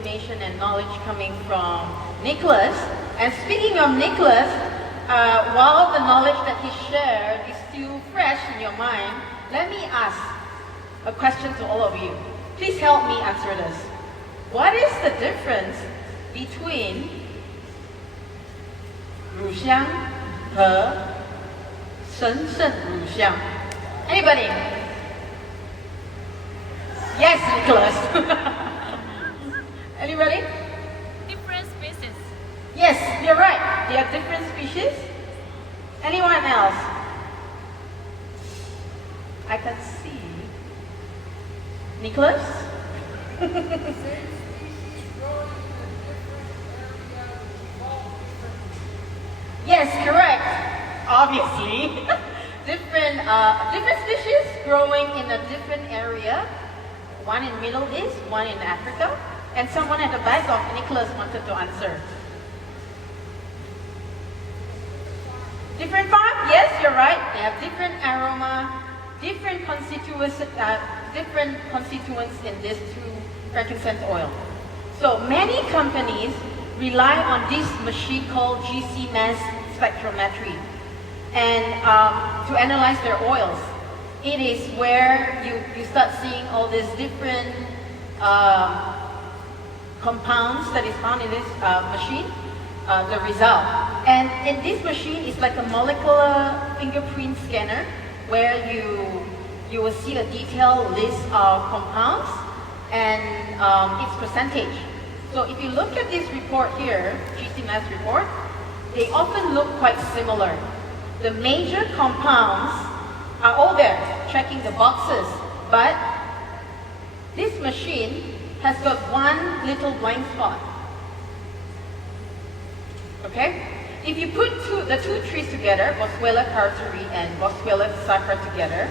information and knowledge coming from Nicholas. And speaking of Nicholas, while the knowledge that he shared is still fresh in your mind, let me ask a question to all of you. Please help me answer this. What is the difference between 乳香和神圣乳香? Anybody? Yes, Nicholas. Anybody? Different species. Yes, you're right. They are different species. Anyone else? I can see. Nicholas? Yes, correct. Obviously. different species growing in a different area. One in Middle East, one in Africa. And someone at the back of Nicholas wanted to answer. Different farm? Yes, you're right. They have different aroma, different constituents in this two frankincense oil. So many companies rely on this machine called GC mass spectrometry and to analyze their oils. It is where you start seeing all these different compounds that is found in this machine, the result. And in this machine is like a molecular fingerprint scanner where you will see a detailed list of compounds and its percentage. So if you look at this report here, GCMS report, they often look quite similar. The major compounds are all there, checking the boxes, but this machine has got one little blind spot. Okay? If you put the two trees together, Boswellia carteri and Boswellia sacra together,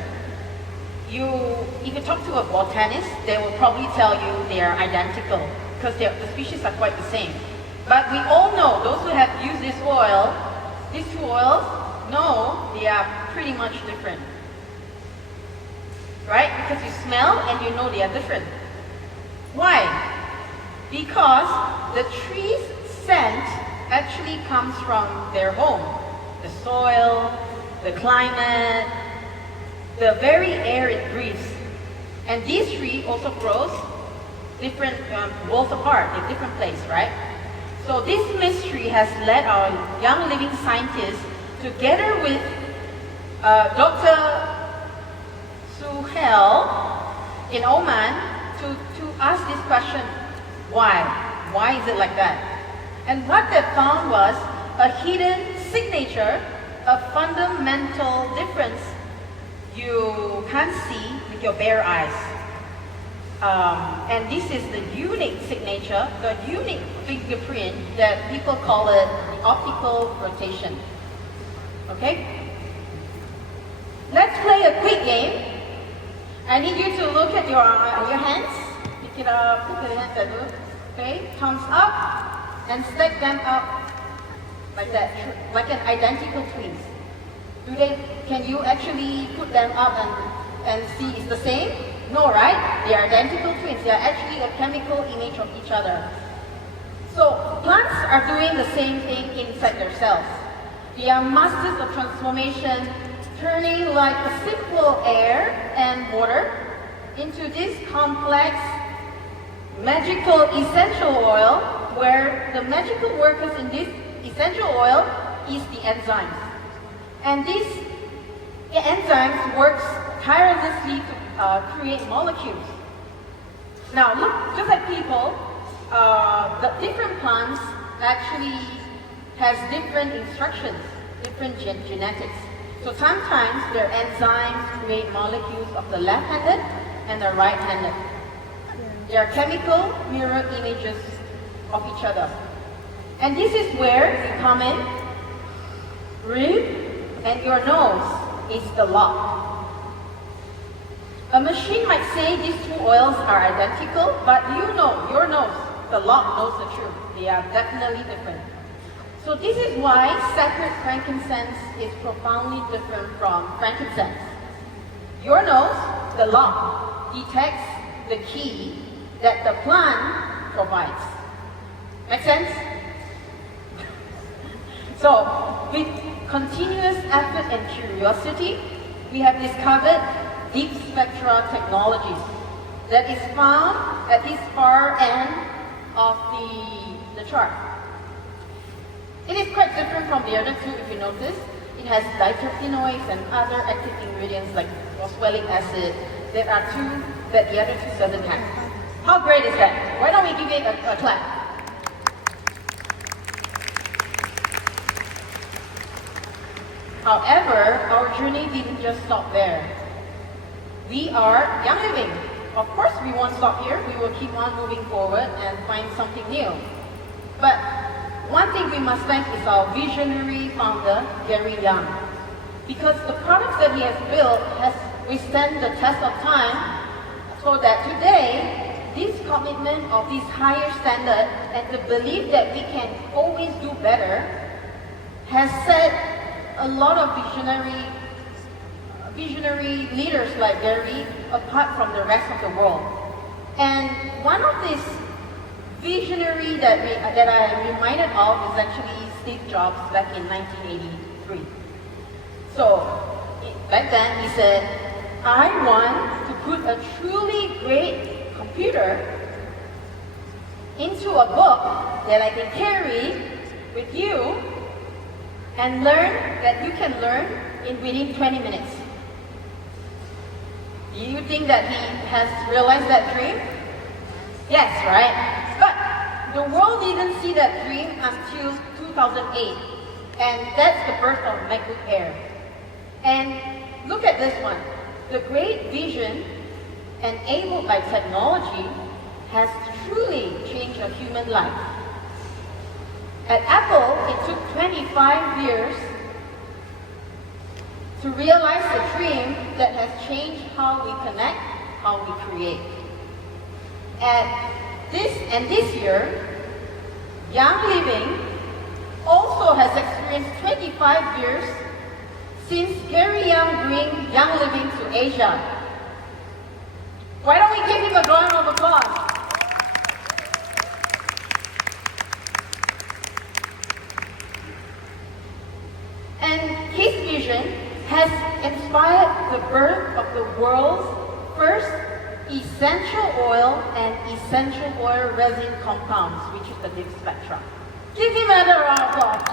if you talk to a botanist, they will probably tell you they are identical because the species are quite the same. But we all know, those who have used this oil, these two oils, know they are pretty much different. Right? Because you smell and you know they are different. Why? Because the tree's scent actually comes from their home. The soil, the climate, the very air it breathes. And this tree also grows different, worlds apart, in different places, right? So this mystery has led our young living scientists together with Dr. Suhail in Oman to ask this question, why? Why is it like that? And what they found was a hidden signature, a fundamental difference you can't see with your bare eyes. And this is the unique signature, the unique fingerprint that people call it the optical rotation. Okay? Let's play a quick game. I need you to look at your hands. Pick it up, look at the hands. Okay? Thumbs up and stack them up like that, like an identical twins. Can you actually put them up and see it's the same? No, right? They are identical twins. They are actually a chemical image of each other. So plants are doing the same thing inside their cells. They are masters of transformation, turning like a simple air and water into this complex magical essential oil, where the magical workers in this essential oil is the enzymes. And these enzymes works tirelessly to create molecules. Now look, just like people, the different plants actually has different instructions, different genetics. So sometimes their enzymes create molecules of the left-handed and the right-handed. They are chemical mirror images of each other. And this is where you come in, rib, and your nose is the lock. A machine might say these two oils are identical, but you know, your nose, the lock knows the truth. They are definitely different. So this is why sacred frankincense is profoundly different from frankincense. Your nose, the lock, detects the key that the plant provides. Make sense? So, with continuous effort and curiosity, we have discovered deep spectral technologies that is found at this far end of the chart. It is quite different from the other two, if you notice. It has diterpenoids and other active ingredients like phosphoic acid. There are two that the other two doesn't have. How great is that? Why don't we give it a clap? However, our journey didn't just stop there. We are Young Living. Of course, we won't stop here. We will keep on moving forward and find something new. But one thing we must thank is our visionary founder, Gary Young. Because the products that he has built has withstand the test of time, so that today, this commitment of this higher standard and the belief that we can always do better has set a lot of visionary leaders like Gary apart from the rest of the world. And one of these visionary that I am reminded of is actually Steve Jobs back in 1983. So back then he said, I want to put a truly great computer into a book that I can carry with you and learn that you can learn within 20 minutes. Do you think that he has realized that dream? Yes, right? But the world didn't see that dream until 2008. And that's the birth of MacBook Air. And look at this one. The great vision enabled by technology has truly changed a human life. At Apple, it took 25 years to realize the dream that has changed how we connect, how we create. This year, Young Living also has experienced 25 years since Gary Young bring Young Living to Asia. Why don't we give him a round of applause? And his vision has inspired the birth of the world's first essential oil and essential oil resin compounds, which is the deep spectrum. Give him another round of applause.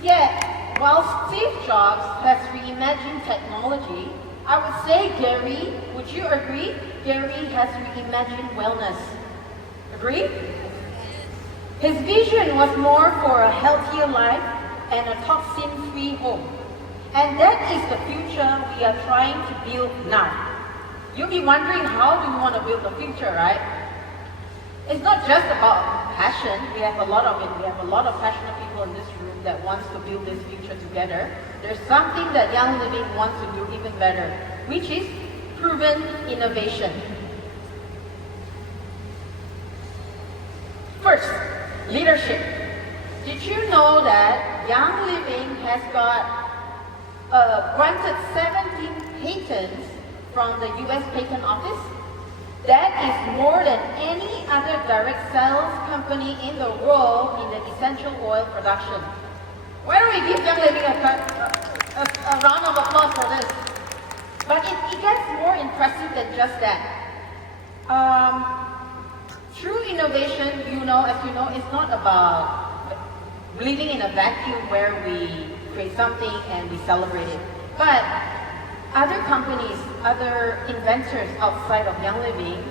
Yet, while Steve Jobs has reimagined technology, I would say Gary, would you agree? Gary has reimagined wellness. Agree? His vision was more for a healthier life and a toxin-free home. And that is the future we are trying to build now. You'll be wondering, how do we want to build the future, right? It's not just about passion. We have a lot of it. We have a lot of passionate people in this room that wants to build this future together. There's something that Young Living wants to do even better, which is proven innovation. First, leadership. Did you know that Young Living has got granted 17 patents from the US Patent Office? That is more than any other direct sales company in the world in the essential oil production. Why don't we give Young Living a round of applause for this? But it gets more impressive than just that. True innovation, as you know, it's not about living in a vacuum where we create something and we celebrate it. But other companies, other inventors outside of Young Living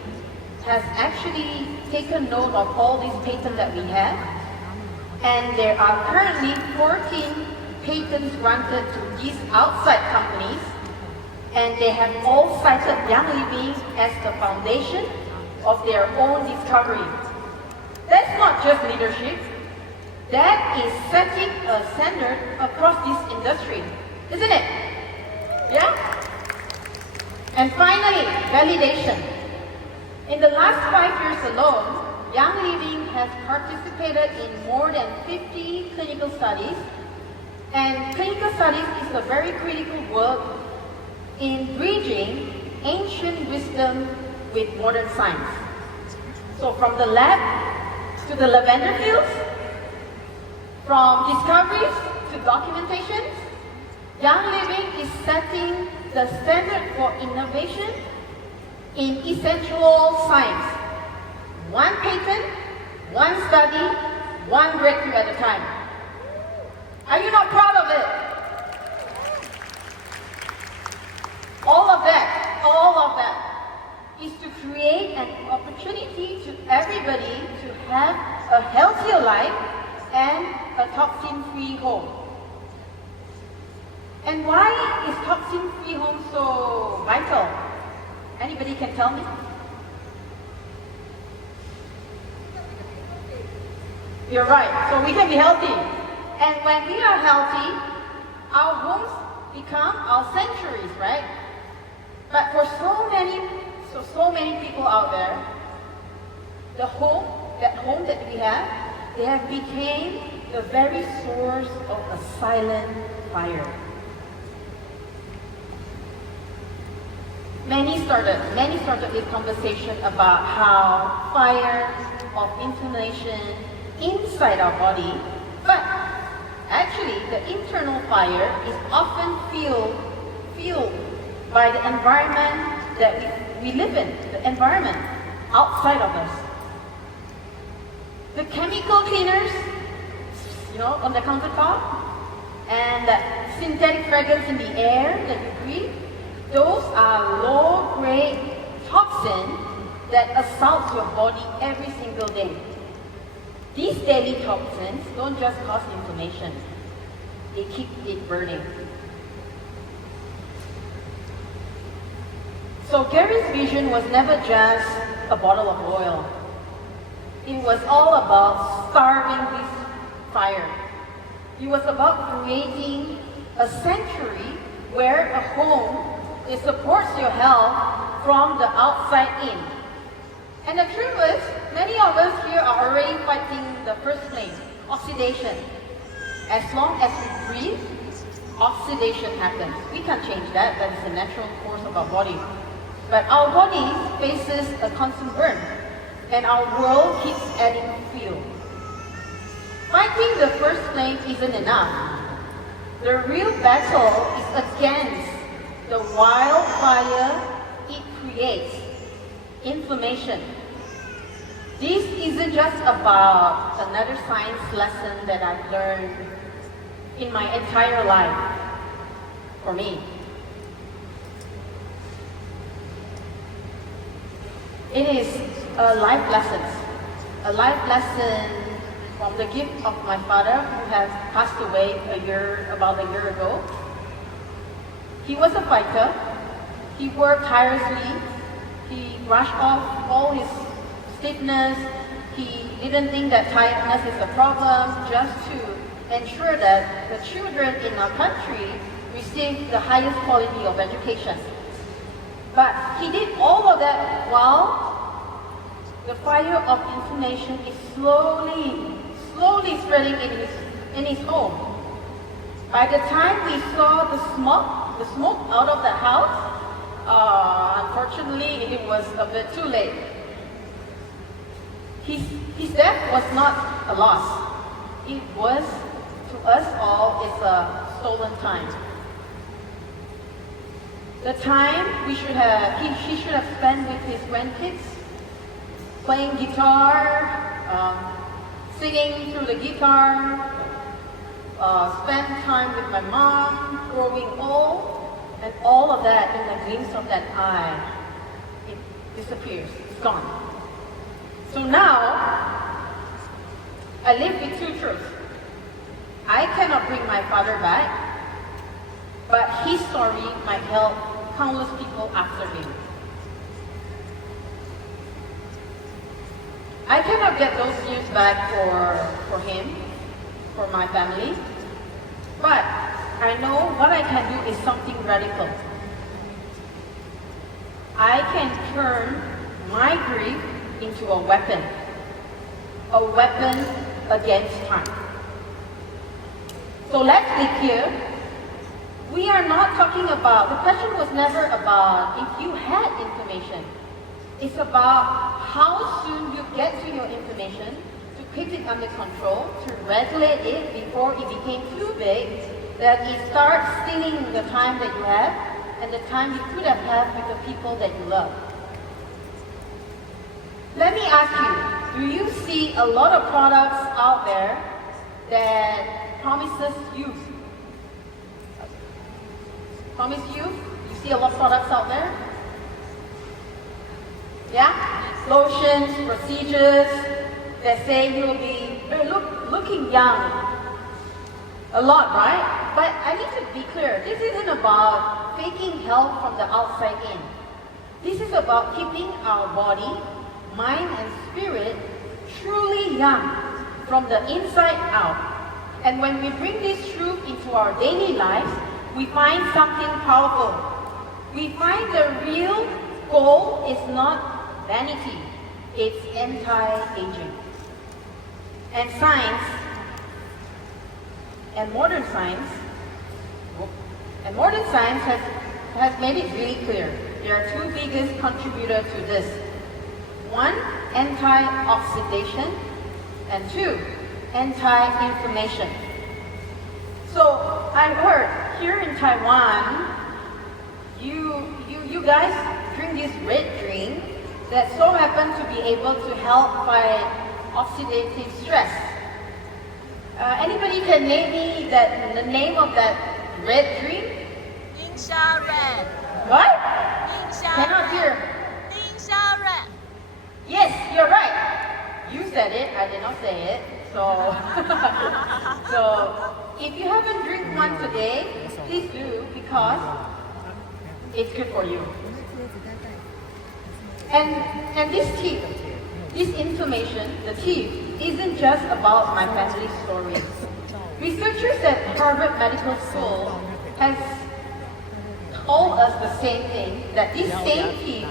has actually taken note of all these patents that we have. And there are currently 14 patents granted to these outside companies. And they have all cited Young Living as the foundation of their own discovery. That's not just leadership. That is setting a standard across this industry, isn't it? Yeah? And finally, validation. In the last 5 years alone, Young Living has participated in more than 50 clinical studies. And clinical studies is a very critical work in bridging ancient wisdom with modern science. So from the lab to the lavender fields, from discoveries to documentations, Young Living is setting the standard for innovation in essential science. One patent, one study, one breakthrough at a time. Are you not proud of it? All of that is to create an opportunity to everybody to have a healthier life and a toxin-free home. And why is toxin-free home so vital? Anybody can tell me? You're right, so we can be healthy. And when we are healthy, our homes become our sanctuaries, right? But for so many people out there, that home that we have, they have become the very source of a silent fire. Many started this conversation about how fire of inflammation inside our body, but actually the internal fire is often fueled by the environment that we live in, the environment outside of us. The chemical cleaners, on the countertop, and the synthetic fragrance in the air that you breathe, those are low-grade toxins that assault your body every single day. These daily toxins don't just cause inflammation, they keep it burning. So Gary's vision was never just a bottle of oil. It was all about starving this fire. It was about creating a sanctuary where a home it supports your health from the outside in. And the truth is, many of us here are already fighting the first flame, oxidation. As long as we breathe, oxidation happens. We can't change that. That is the natural course of our body. But our body faces a constant burn, and our world keeps adding fuel. Fighting the first flame isn't enough. The real battle is against the wildfire it creates, inflammation. This isn't just about another science lesson that I've learned in my entire life, for me. It is a life lesson from the gift of my father, who has passed away about a year ago. He was a fighter. He worked tirelessly. He brushed off all his stiffness. He didn't think that tiredness is a problem, just to ensure that the children in our country receive the highest quality of education. But he did all of that while the fire of inflammation is slowly spreading in his home. By the time we saw the smoke out of the house, unfortunately it was a bit too late. His death was not a loss. It was, to us all, it's a stolen time. The time he should have spent with his grandkids, playing guitar, singing through the guitar, spend time with my mom, growing old, and all of that in the glimpse of that eye, it disappears, it's gone. So now, I live with two truths. I cannot bring my father back, but his story might help countless people after him. I cannot get those years back for him, for my family, but I know what I can do is something radical. I can turn my grief into a weapon against time. So let's be clear, We are not talking about, the question was never about if you had information. It's about how soon you get to your information, to keep it under control, to regulate it before it became too big, that it starts stealing the time that you have and the time you could have had with the people that you love. Let me ask you, do you see a lot of products out there that promises youth? Promise youth? You see a lot of products out there? Yeah? Lotions, procedures that say you'll be looking young. A lot, right? But I need to be clear, this isn't about faking health from the outside in. This is about keeping our body, mind, and spirit truly young from the inside out. And when we bring this truth into our daily lives, we find something powerful. We find the real goal is not vanity, it's anti-aging. And science, and modern science has made it really clear. There are two biggest contributors to this. One, anti-oxidation, and two, anti-inflammation. So I heard here in Taiwan, you guys drink this red drink that so happen to be able to help fight oxidative stress. Anybody can name me the name of that red drink? Red. What? Cannot hear. Red. Yes, you're right. You said it, I did not say it. So, so if you haven't drank one today, please do because it's good for you. And this teeth, this inflammation, the teeth, isn't just about my family story. Researchers at Harvard Medical School has told us the same thing, that this same teeth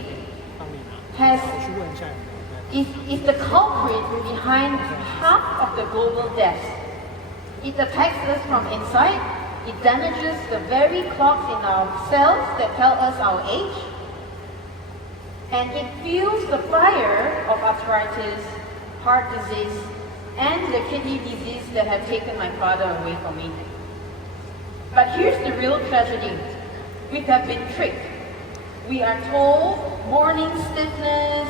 is the culprit behind half of the global deaths. It attacks us from inside. It damages the very clocks in our cells that tell us our age. And it fuels the fire of arthritis, heart disease, and the kidney disease that have taken my father away from me. But here's the real tragedy. We have been tricked. We are told morning stiffness,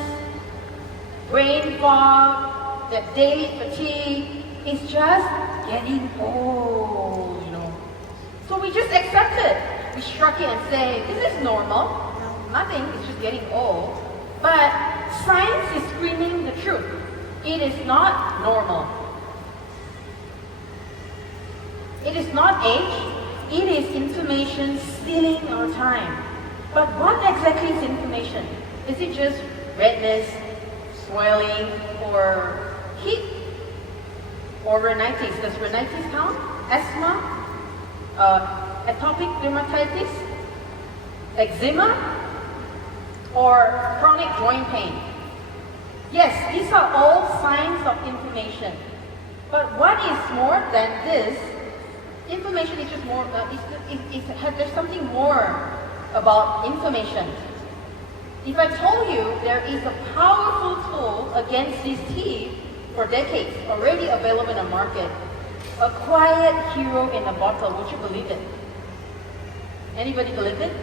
brain fog, that daily fatigue is just getting old, So we just accept it. We shrug it and say, this is normal. Nothing, it's just getting old. But science is screaming the truth. It is not normal. It is not age. It is inflammation stealing our time. But what exactly is inflammation? Is it just redness, swelling, or heat? Or rhinitis? Does rhinitis count? Asthma? Atopic dermatitis? Eczema? Or chronic joint pain? Yes, these are all signs of inflammation. But what is more than this? Inflammation is just more, there's something more about inflammation. If I told you there is a powerful tool against these teeth for decades, already available in the market, a quiet hero in a bottle, would you believe it? Anybody believe it?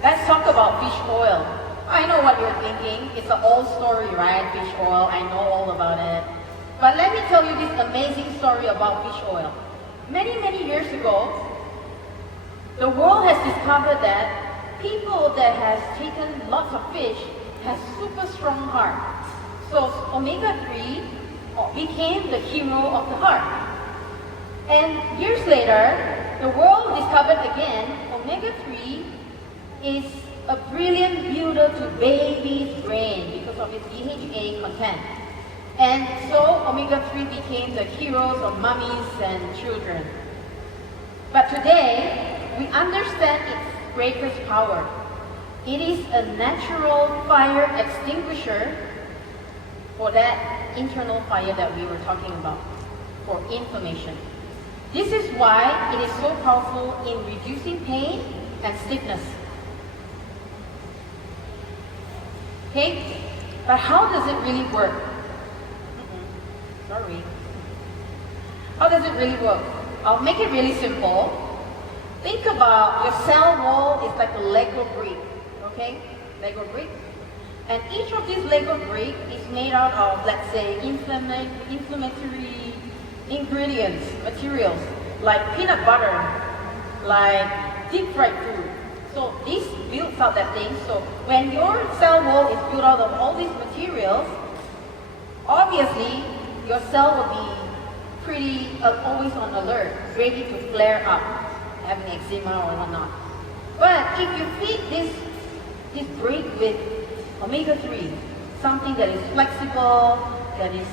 Let's talk about fish oil. I know what you're thinking. It's an old story, right? Fish oil, I know all about it. But let me tell you this amazing story about fish oil. Many, many years ago, the world has discovered that people that has taken lots of fish have super strong heart. So omega-3 became the hero of the heart. And years later, the world discovered again omega-3 is a brilliant builder to baby's brain because of its DHA content. And so omega-3 became the heroes of mummies and children. But today, we understand its greatest power. It is a natural fire extinguisher for that internal fire that we were talking about, for inflammation. This is why it is so powerful in reducing pain and stiffness. Okay, but how does it really work? Sorry. How does it really work? I'll make it really simple. Think about your cell wall is like a Lego brick, okay? Lego brick. And each of these Lego bricks is made out of, let's say, inflammatory ingredients, materials, like peanut butter, like deep fried food. So this builds out that thing. So when your cell wall is built out of all these materials, obviously your cell will be pretty always on alert, ready to flare up, having eczema or whatnot. But if you feed this brick with omega-3, something that is flexible, that is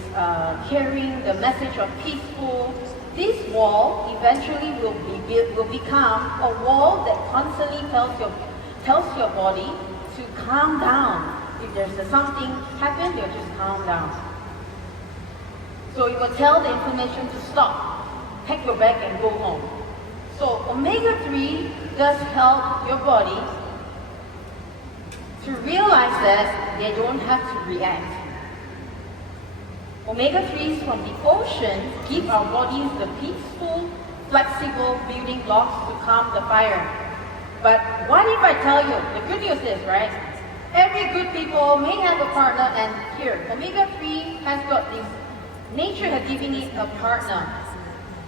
carrying the message of peaceful, this wall eventually will become a wall that constantly tells your body to calm down. If there's something happen, you'll just calm down. So it will tell the inflammation to stop, pack your bag and go home. So omega-3 does help your body to realize that they don't have to react. Omega-3s from the ocean give our bodies the peaceful, flexible building blocks to calm the fire. But what if I tell you, the good news is, right? Every good people may have a partner, and here, omega-3 has got this, nature has given it a partner.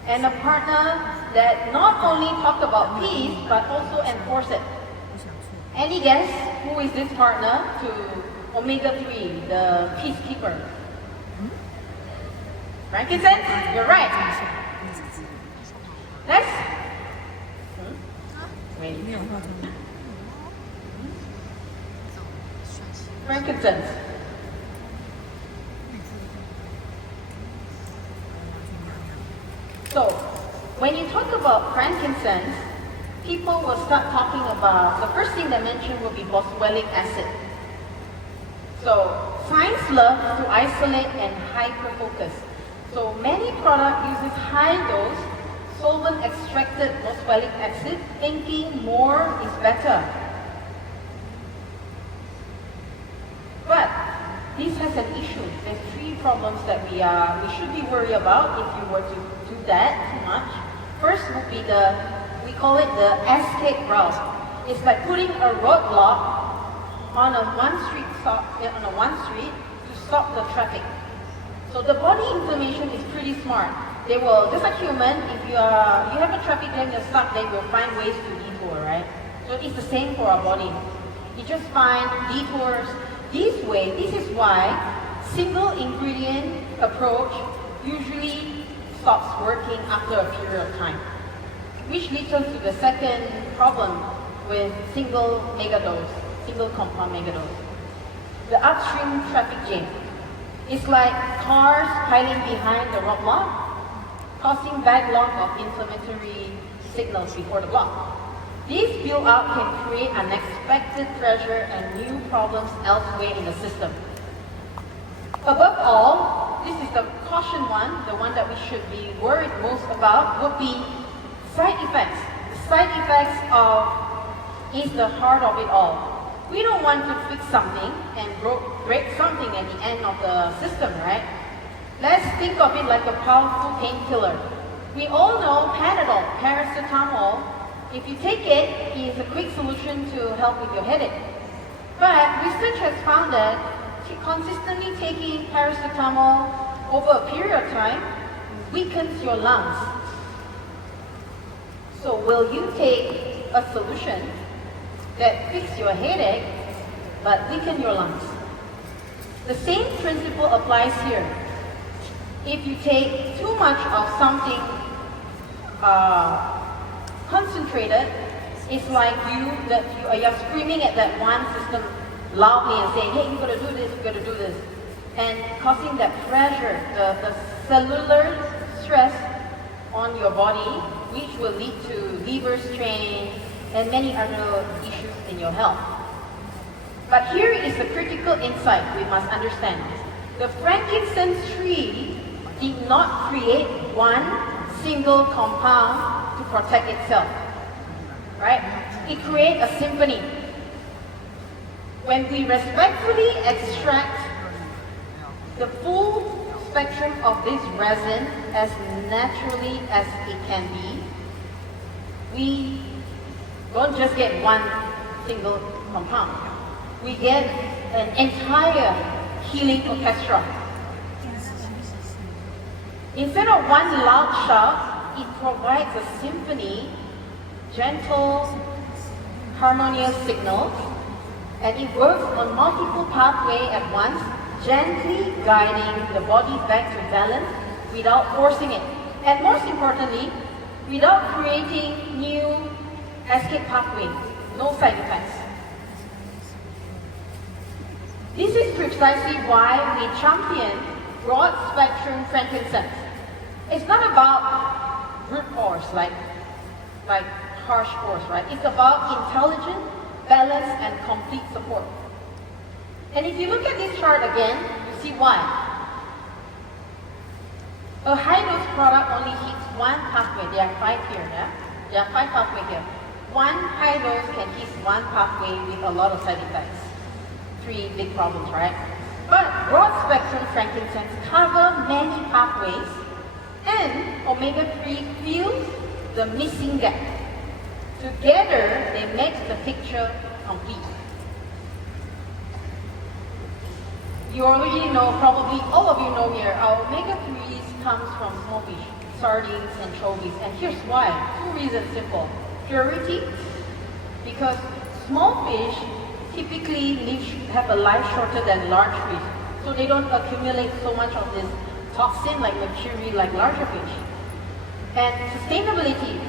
And a partner that not only talk about peace, but also enforce it. Any guess who is this partner to omega-3, the peacekeeper? Frankincense? You're right. Next. Wait. Frankincense. So, when you talk about frankincense, people will start talking about, the first thing they mention will be boswellic acid. So, science loves to isolate and hyper-focus. So many product uses high dose solvent extracted boswellic acid, thinking more is better. But this has an issue. There's three problems that we should be worried about if you were to do that too much. First would be we call it the escape route. It's like putting a roadblock on one street to stop the traffic. So the body inflammation is pretty smart. They will, just like human, if you have a traffic jam, you're stuck, they will find ways to detour, right? So it's the same for our body. You just find detours this way. This is why single ingredient approach usually stops working after a period of time. Which leads us to the second problem with single megadose, single compound megadose. The upstream traffic jam. It's like cars piling behind the roadblock, causing backlog of inflammatory signals before the block. This build-up can create unexpected pressure and new problems elsewhere in the system. Above all, this is the caution one, the one that we should be worried most about, would be side effects. The side effects is the heart of it all. We don't want to fix something and break something at the end of the system, right? Let's think of it like a powerful painkiller. We all know Panadol, paracetamol. If you take it, it is a quick solution to help with your headache. But research has found that consistently taking paracetamol over a period of time weakens your lungs. So will you take a solution that fix your headache but weaken your lungs? The same principle applies here. If you take too much of something concentrated, it's like you are screaming at that one system loudly and saying, hey, you gotta do this, you gotta do this. And causing that pressure, the cellular stress on your body, which will lead to liver strain and many other issues in your health. But here is the critical insight we must understand. The frankincense tree did not create one single compound to protect itself, right? It creates a symphony. When we respectfully extract the full spectrum of this resin as naturally as it can be, we don't just get one single compound. We get an entire healing orchestra. Instead of one loud shout, it provides a symphony, gentle, harmonious signals, and it works on multiple pathways at once, gently guiding the body back to balance without forcing it. And most importantly, without creating new escape pathways, no side effects. This is precisely why we champion broad spectrum frankincense. It's not about brute force like harsh force, right? It's about intelligent, balanced, and complete support. And if you look at this chart again, you see why. A high-dose product only hits one pathway. There are 5 here, yeah? There are 5 pathways here. One high dose can hit one pathway with a lot of side effects. 3 big problems, right? But broad-spectrum frankincense cover many pathways, and omega-3 fills the missing gap. Together, they make the picture complete. You already know, probably all of you know here, our omega-3s comes from small fish, sardines, anchovies. And here's why. 2 reasons simple. Purity, because small fish typically have a life shorter than large fish. So they don't accumulate so much of this toxin like mercury like larger fish. And sustainability.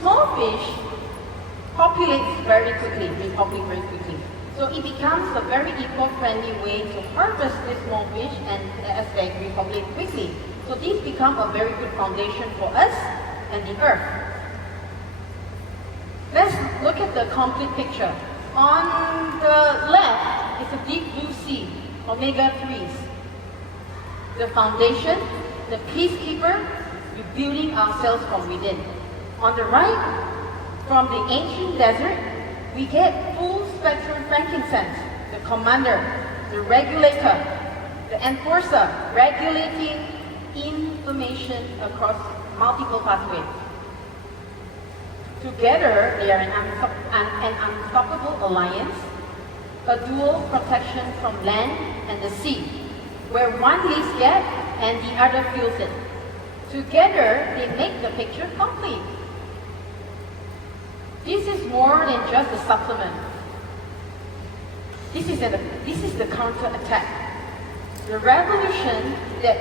Small fish populates very quickly, repopulate very quickly. So it becomes a very eco-friendly way to harvest this small fish and as they repopulate quickly. So these become a very good foundation for us and the earth. Let's look at the complete picture. On the left is a deep blue sea, omega-3s. The foundation, the peacekeeper, rebuilding ourselves from within. On the right, from the ancient desert, we get full spectrum frankincense, the commander, the regulator, the enforcer, regulating inflammation across multiple pathways. Together, they are an unstoppable alliance, a dual protection from land and the sea, where one leaves gap and the other fills it. Together, they make the picture complete. This is more than just a supplement. This is the counter-attack. The revolution that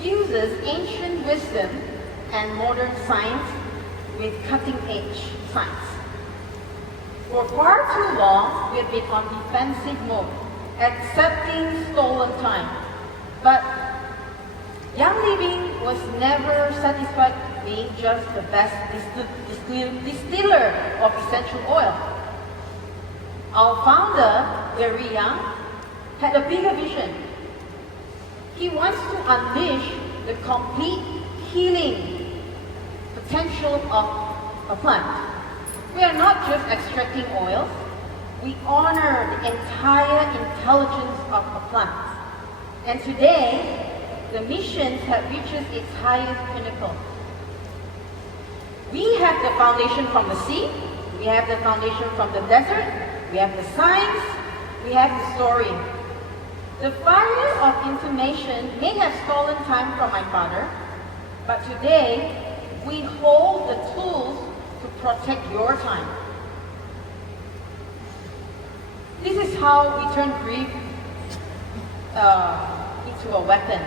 fuses ancient wisdom and modern science with cutting-edge science. For far too long, we've been on defensive mode, accepting stolen time. But Young Living was never satisfied being just the best distiller of essential oil. Our founder, very young, had a bigger vision. He wants to unleash the complete healing potential of a plant. We are not just extracting oils, we honor the entire intelligence of a plant. And today, the mission has reached its highest pinnacle. We have the foundation from the sea, we have the foundation from the desert, we have the science, we have the story. The fire of information may have stolen time from my father, but today we hold the tools to protect your time. This is how we turn grief into a weapon.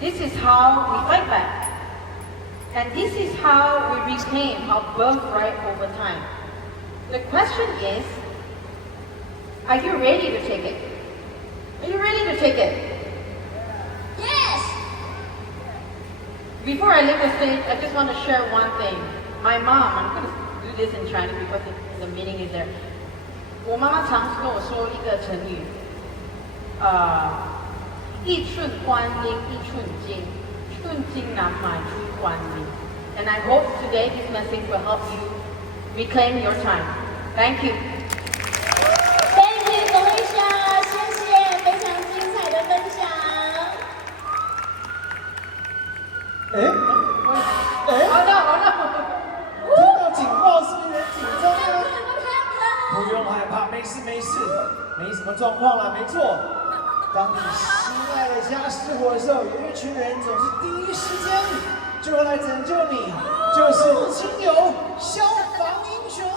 This is how we fight back. And this is how we reclaim our birthright over time. The question is, are you ready to take it? Are you ready to take it? Yes! Before I leave the stage, I just want to share one thing. My mom, I'm going to do this in Chinese because the meaning is there. 我妈妈常跟我说一个成语，一寸光阴一寸金。顺境难买出万里。And I hope today this message will help you reclaim your time. Thank you. Thank you, Felicia， 谢谢，非常精彩的分享。好的，好的。听到警报是不是有点紧张呢？不用害怕，没事没事，没什么状况啦。没错，当你心爱的家失火的时候，有一群人总是第一时间就会来拯救你，就是亲友消防英雄。